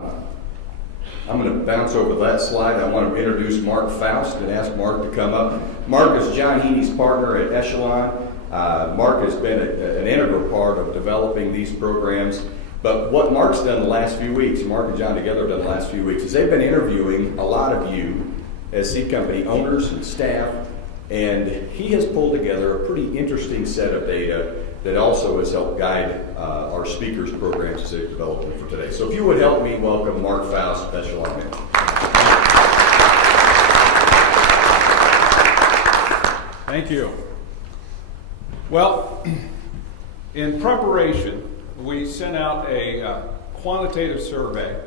I'm going to bounce over that slide. I want to introduce Mark Faust and ask Mark to come up. Mark is John Heaney's partner at Echelon. Mark has been an integral part of developing these programs. But what Mark's done the last few weeks, Mark and John together have done the last few weeks, is they've been interviewing a lot of you as seed company owners and staff, and he has pulled together a pretty interesting set of data that also has helped guide our speakers' programs as they've developed them for today. So if you would help me welcome Mark Faust of Echelon. Thank you. Well, in preparation, we sent out a quantitative survey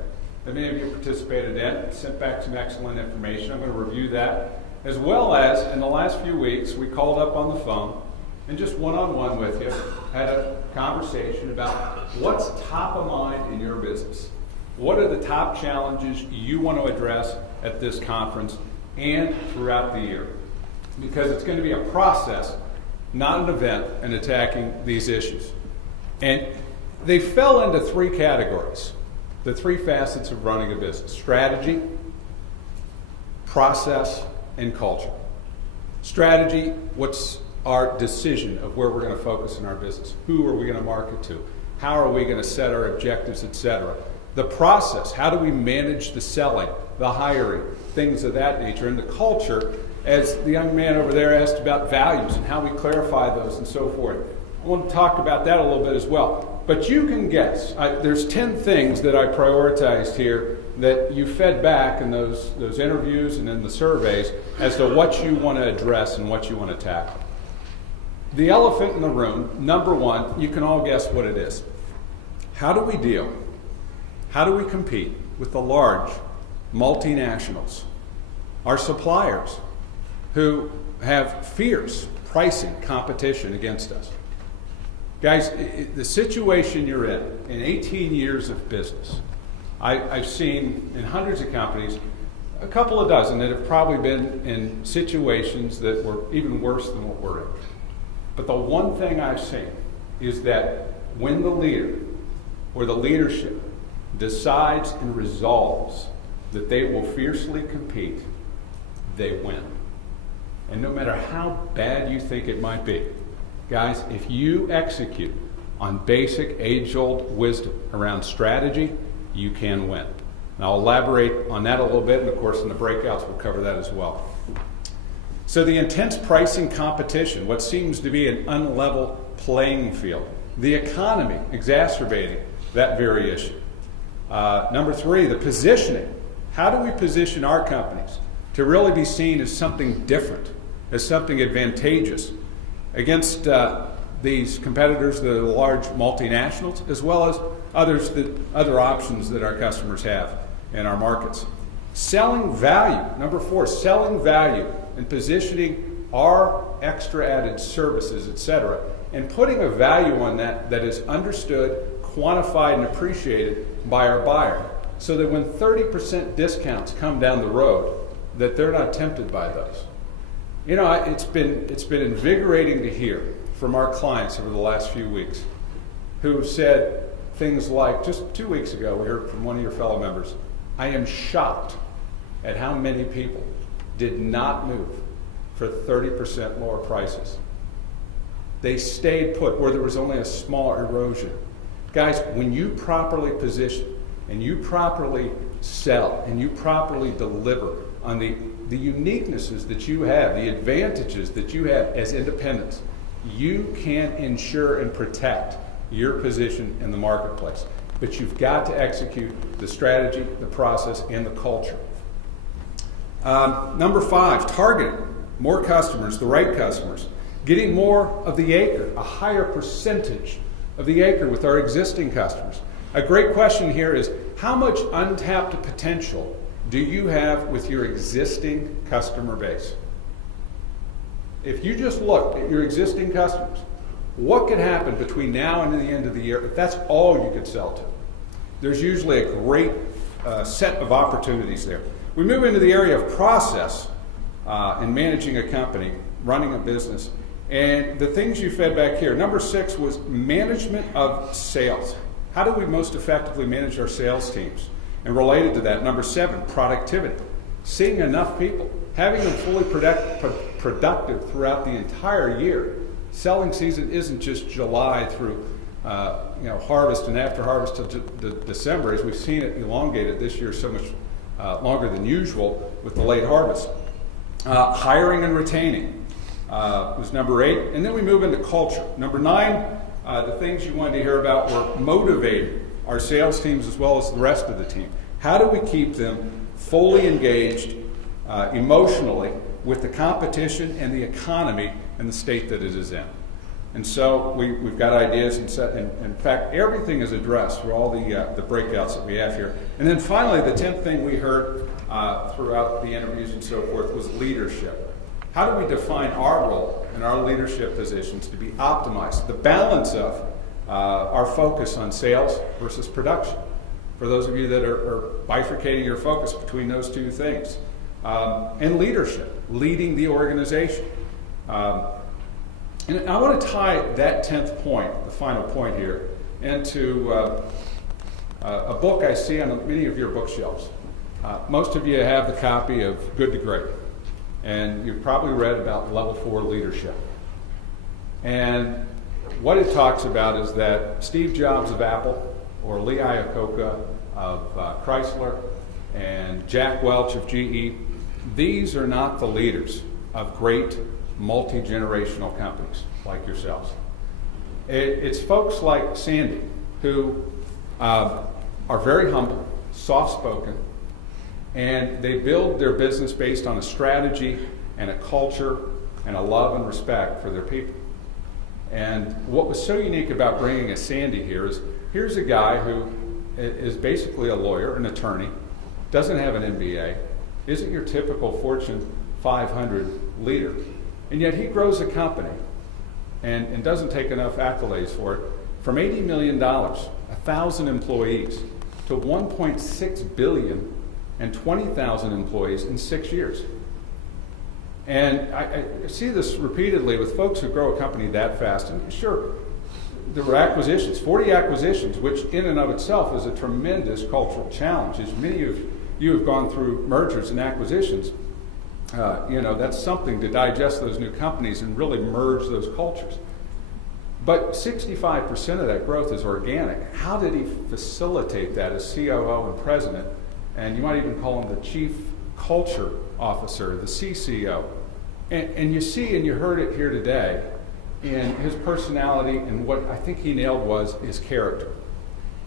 that many of you participated in, sent back some excellent information. I'm going to review that, as well as in the last few weeks, we called up on the phone and just one-on-one with you, had a conversation about what's top of mind in your business. What are the top challenges you want to address at this conference and throughout the year? Because it's going to be a process, not an event, in attacking these issues. And they fell into three categories, the three facets of running a business: strategy, process, and culture. Strategy, what's our decision of where we're going to focus in our business? Who are we going to market to? How are we going to set our objectives, etc.? The process, how do we manage the selling, the hiring, things of that nature? And the culture, as the young man over there asked about values and how we clarify those and so forth. I want to talk about that a little bit as well. But you can guess. There's 10 things that I prioritized here that you fed back in those interviews and in the surveys as to what you want to address and what you want to tackle. The elephant in the room, number one, you can all guess what it is. How do we deal? How do we compete with the large multinationals, our suppliers, who have fierce pricing competition against us? Guys, the situation you're in 18 years of business, I've seen in hundreds of companies, a couple of dozen that have probably been in situations that were even worse than what we're in. But the one thing I've seen is that when the leader or the leadership decides and resolves that they will fiercely compete, they win. And no matter how bad you think it might be, guys, if you execute on basic age-old wisdom around strategy, you can win. And I'll elaborate on that a little bit, and of course in the breakouts we'll cover that as well. So the intense pricing competition, what seems to be an unlevel playing field, the economy exacerbating that very issue. Number three, the positioning. How do we position our companies to really be seen as something different, as something advantageous against these competitors, the large multinationals, as well as other options that our customers have in our markets. Selling value. Number four, selling value and positioning our extra added services, etc., and putting a value on that is understood, quantified, and appreciated by our buyer, so that when 30% discounts come down the road, that they're not tempted by those. You know, it's been invigorating to hear from our clients over the last few weeks who have said things like, just 2 weeks ago, we heard from one of your fellow members, I am shocked at how many people did not move for 30% lower prices. They stayed put where there was only a small erosion. Guys, when you properly position and you properly sell and you properly deliver on the uniquenesses that you have, the advantages that you have as independents, you can ensure and protect your position in the marketplace. But you've got to execute the strategy, the process, and the culture. Number five, targeting more customers, the right customers, getting more of the acre, a higher percentage of the acre with our existing customers. A great question here is, how much untapped potential do you have with your existing customer base? If you just look at your existing customers, what could happen between now and the end of the year if that's all you could sell to? There's usually a great set of opportunities there. We move into the area of process in managing a company, running a business, and the things you fed back here. Number 6 was management of sales. How do we most effectively manage our sales teams? And related to that, number 7, productivity. Seeing enough people, having them fully productive throughout the entire year. Selling season isn't just July through harvest and after harvest to December, as we've seen it elongated this year so much longer than usual with the late harvest. Hiring and retaining was number 8. And then we move into culture. Number 9, the things you wanted to hear about were motivating our sales teams as well as the rest of the team. How do we keep them fully engaged emotionally with the competition and the economy and the state that it is in? And so we've got ideas, and in fact, everything is addressed through all the breakouts that we have here. And then finally, the 10th thing we heard throughout the interviews and so forth was leadership. How do we define our role and our leadership positions to be optimized? The balance of our focus on sales versus production. For those of you that are bifurcating your focus between those two things. And leadership, leading the organization. And I want to tie that 10th point, the final point here, into a book I see on many of your bookshelves. Most of you have the copy of Good to Great, and you've probably read about Level 4 leadership. And what it talks about is that Steve Jobs of Apple, or Lee Iacocca of Chrysler, and Jack Welch of GE, these are not the leaders of great multi-generational companies like yourselves. It's folks like Sandy who are very humble, soft-spoken, and they build their business based on a strategy and a culture and a love and respect for their people. And what was so unique about bringing a Sandy here is, here's a guy who is basically a lawyer, an attorney, doesn't have an MBA, isn't your typical Fortune 500 leader, and yet he grows a company and doesn't take enough accolades for it, from $80 million, 1,000 employees, to $1.6 billion and 20,000 employees in 6 years. And I see this repeatedly with folks who grow a company that fast. And sure, there were acquisitions, 40 acquisitions, which in and of itself is a tremendous cultural challenge. As many of you have gone through mergers and acquisitions, that's something to digest those new companies and really merge those cultures. But 65% of that growth is organic. How did he facilitate that as COO and president? And you might even call him the chief culture officer, the CCO. And you see, and you heard it here today, in his personality, and what I think he nailed was his character.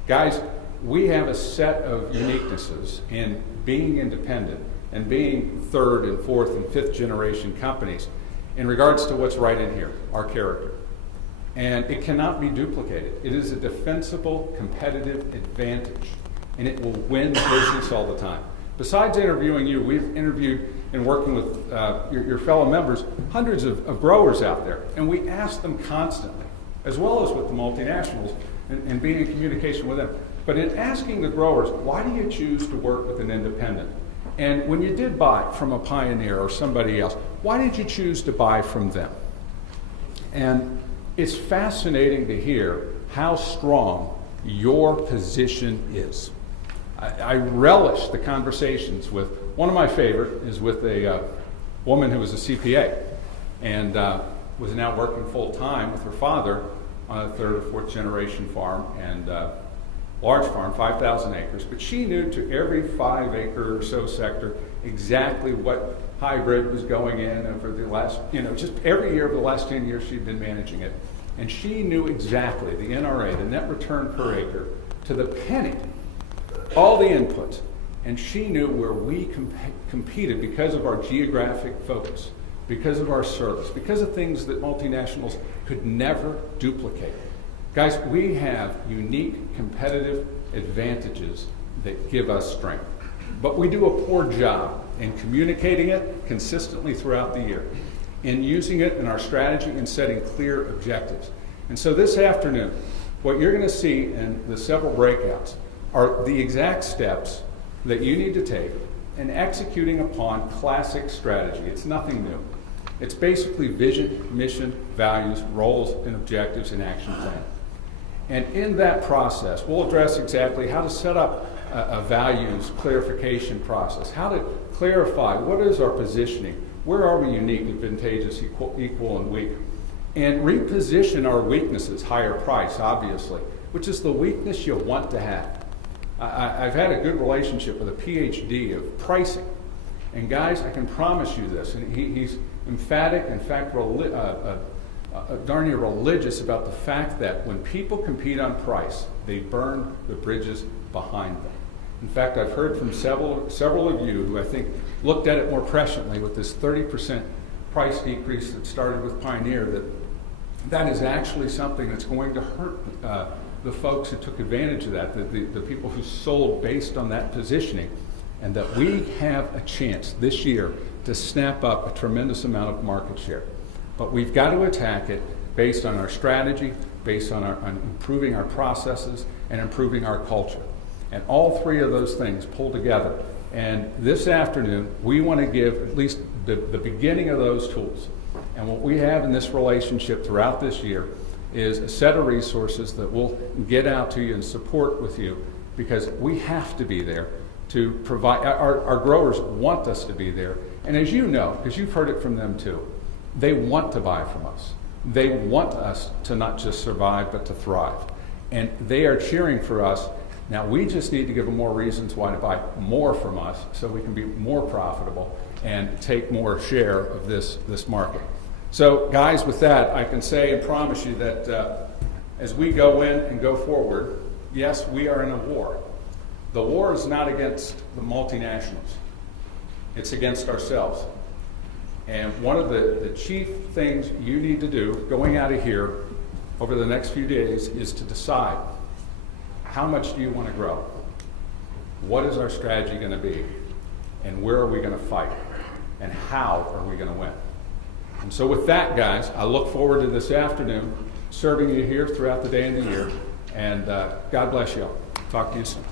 Guys, we have a set of uniquenesses in being independent and being 3rd and 4th and 5th generation companies in regards to what's right in here, our character. And it cannot be duplicated. It is a defensible competitive advantage, and it will win business all the time. Besides interviewing you, we've interviewed and working with your fellow members, hundreds of growers out there, and we ask them constantly, as well as with the multinationals, and being in communication with them. But in asking the growers, why do you choose to work with an independent? And when you did buy from a pioneer or somebody else, why did you choose to buy from them? And it's fascinating to hear how strong your position is. I relish the conversations with, one of my favorite is with a woman who was a CPA and was now working full time with her father on a 3rd or 4th generation farm, and large farm, 5,000 acres, but she knew to every 5 acre or so sector exactly what hybrid was going in over the last, just every year of the last 10 years she'd been managing it. And she knew exactly the NRA, the net return per acre, to the penny, all the inputs. And she knew where we competed because of our geographic focus, because of our service, because of things that multinationals could never duplicate. Guys, we have unique competitive advantages that give us strength. But we do a poor job in communicating it consistently throughout the year, in using it in our strategy and setting clear objectives. And so this afternoon, what you're going to see in the several breakouts are the exact steps that you need to take in executing upon classic strategy. It's nothing new. It's basically vision, mission, values, roles, and objectives and action plan. And in that process, we'll address exactly how to set up a values clarification process, how to clarify what is our positioning, where are we unique, advantageous, equal, and weak, and reposition our weaknesses, higher price, obviously, which is the weakness you want to have. I've had a good relationship with a PhD of pricing, and guys, I can promise you this, and he's emphatic, in fact, darn near religious about the fact that when people compete on price, they burn the bridges behind them. In fact, I've heard from several of you who I think looked at it more presciently with this 30% price decrease that started with Pioneer, that is actually something that's going to hurt the folks who took advantage of that, the people who sold based on that positioning, and that we have a chance this year to snap up a tremendous amount of market share. But we've got to attack it based on our strategy, based on improving our processes, and improving our culture. And all three of those things pull together. And this afternoon, we want to give at least the beginning of those tools. And what we have in this relationship throughout this year is a set of resources that we'll get out to you and support with you, because we have to be there to provide. Our growers want us to be there. And as you know, because you've heard it from them too, they want to buy from us. They want us to not just survive, but to thrive. And they are cheering for us. Now, we just need to give them more reasons why to buy more from us so we can be more profitable and take more share of this market. So, guys, with that, I can say and promise you that as we go in and go forward, yes, we are in a war. The war is not against the multinationals. It's against ourselves. And one of the chief things you need to do going out of here over the next few days is to decide, how much do you want to grow? What is our strategy going to be? And where are we going to fight? And how are we going to win? And so with that, guys, I look forward to this afternoon serving you here throughout the day and the year. And God bless you all. Talk to you soon.